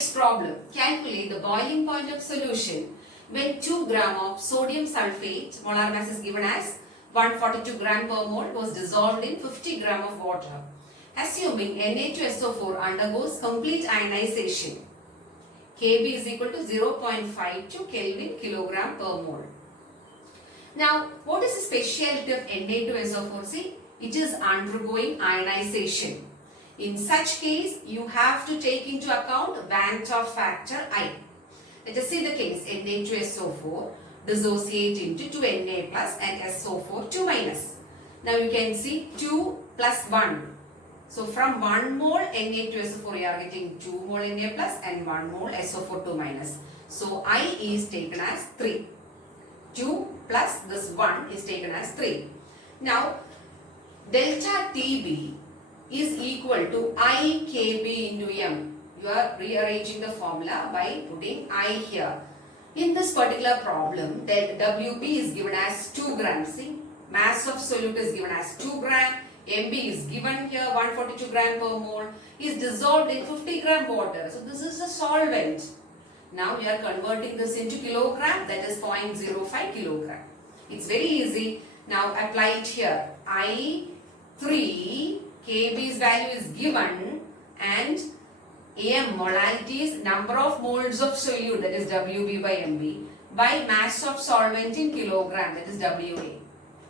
Next problem. Calculate the boiling point of solution when 2 gram of sodium sulfate, molar mass is given as 142 gram per mole, was dissolved in 50 gram of water. Assuming Na2SO4 undergoes complete ionization, Kb is equal to 0.52 Kelvin kilogram per mole. Now, what is the speciality of Na2SO4? See, it is undergoing ionization. In such case, you have to take into account Van 't Hoff factor I. Let us see the case. Na2SO4 dissociate into 2Na plus and SO4 2 minus. Now you can see 2 plus 1. So from 1 mole Na2SO4 you are getting 2 mole Na plus and 1 mole SO4 2 minus. So I is taken as 3. 2 plus this 1 is taken as 3. Now delta TB is equal to IKB into M. You are rearranging the formula by putting I here. In this particular problem, then WB is given as 2 grams. See, mass of solute is given as 2 gram. MB is given here 142 gram per mole. Is dissolved in 50 gram water. So this is a solvent. Now we are converting this into kilogram, that is 0.05 kilogram. It's very easy. Now apply it here. I3 Kb's value is given and M molality is number of moles of solute, that is Wb by Mb, by mass of solvent in kilogram, that is Wa.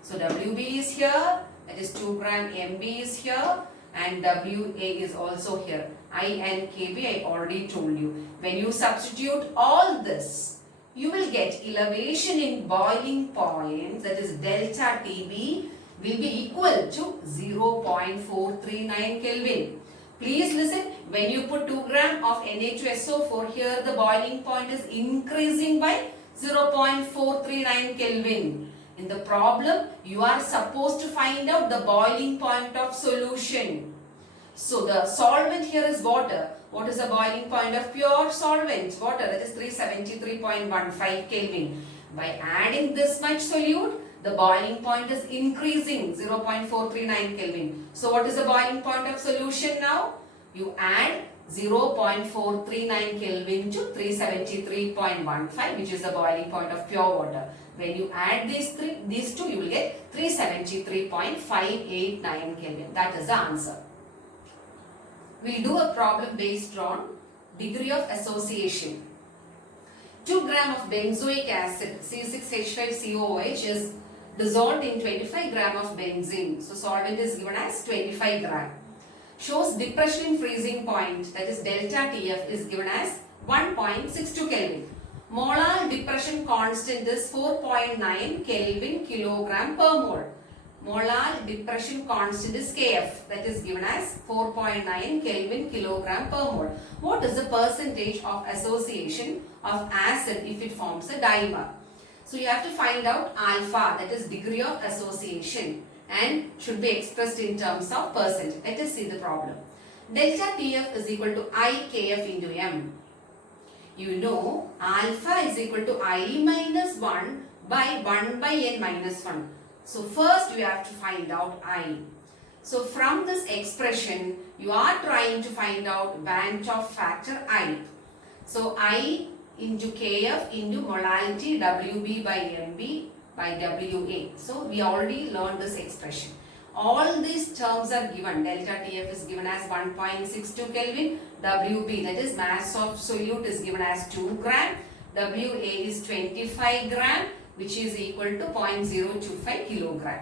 So Wb is here, that is 2 gram, Mb is here and Wa is also here. I and Kb I already told you. When you substitute all this, you will get elevation in boiling point, that is delta Tb will be equal to 0.439 Kelvin. Please listen, when you put 2 gram of Na2SO4 here, the boiling point is increasing by 0.439 Kelvin. In the problem, you are supposed to find out the boiling point of solution. So the solvent here is water. What is the boiling point of pure solvent? Water, that is 373.15 Kelvin. By adding this much solute, the boiling point is increasing 0.439 Kelvin. So what is the boiling point of solution now? You add 0.439 Kelvin to 373.15, which is the boiling point of pure water. When you add these two, you will get 373.589 Kelvin. That is the answer. We'll do a problem based on degree of association. 2 gram of benzoic acid, C6H5COOH, is dissolved in 25 gram of benzene. So solvent is given as 25 gram. Shows depression in freezing point, that is delta TF, is given as 1.62 Kelvin. Molar depression constant is 4.9 Kelvin kilogram per mole. Molar depression constant is Kf, that is given as 4.9 Kelvin kilogram per mole. What is the percentage of association of acid if it forms a dimer? So you have to find out alpha, that is degree of association, and should be expressed in terms of percent. Let us see the problem. Delta TF is equal to IKF into M. You know alpha is equal to I minus 1 by 1 by N minus 1. So first you have to find out I. So from this expression, you are trying to find out Van 't Hoff factor I. So I into Kf into molality Wb by Mb by Wa. So we already learned this expression. All these terms are given. Delta Tf is given as 1.62 Kelvin. Wb, that is mass of solute, is given as 2 gram. Wa is 25 gram, which is equal to 0.025 kilogram.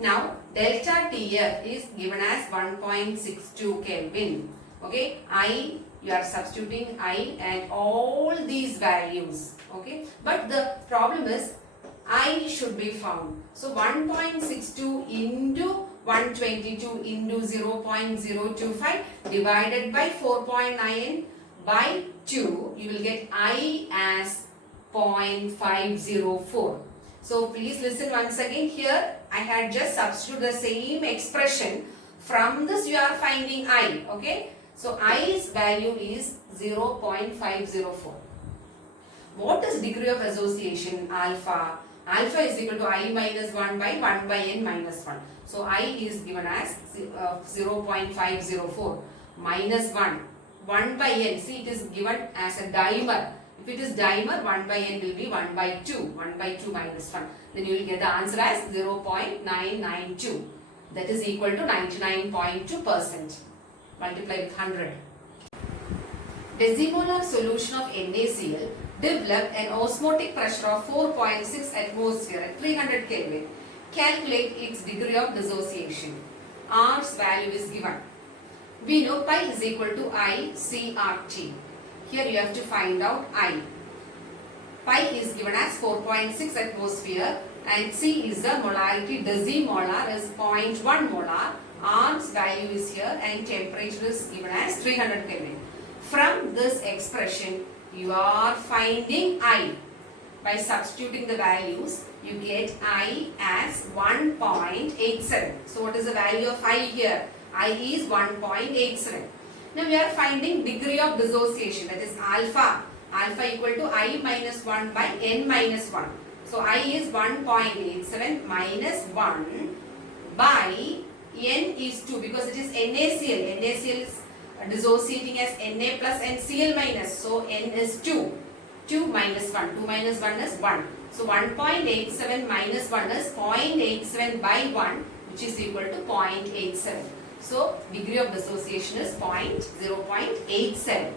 Now delta TF is given as 1.62 Kelvin. Okay, I, you are substituting I and all these values. Okay, but the problem is I should be found. So 1.62 into 122 into 0.025 divided by 4.9 by 2, you will get I as 0.504. So please listen once again. Here I had just substituted the same expression. From this you are finding I. Okay. So I's value is 0.504. What is degree of association? Alpha. Alpha is equal to I minus 1 by 1 by N minus 1. So I is given as 0.504 minus 1 1 by n. See, it is given as a dimer. If it is dimer, 1 by n will be 1 by 2. 1 by 2 minus 1. Then you will get the answer as 0.992. That is equal to 99.2%. Multiply with 100. Decimolar solution of NaCl developed an osmotic pressure of 4.6 atmosphere at 300 Kelvin. Calculate its degree of dissociation. R's value is given. We know pi is equal to I CRT. Here you have to find out I. Pi is given as 4.6 atmosphere and C is the molarity. Decimolar is 0.1 molar. R's value is here and temperature is given as 300 Kelvin. From this expression, you are finding I. By substituting the values, you get I as 1.87. So what is the value of I here? I is 1.87. Now we are finding degree of dissociation, that is alpha. Alpha equal to I minus 1 by n minus 1. So I is 1.87 minus 1 by n is 2 because it is NaCl. NaCl is dissociating as Na plus NCl minus. So n is 2. 2 minus 1. 2 minus 1 is 1. So 1.87 minus 1 is 0.87 by 1, which is equal to 0.87. So degree of dissociation is 0.87.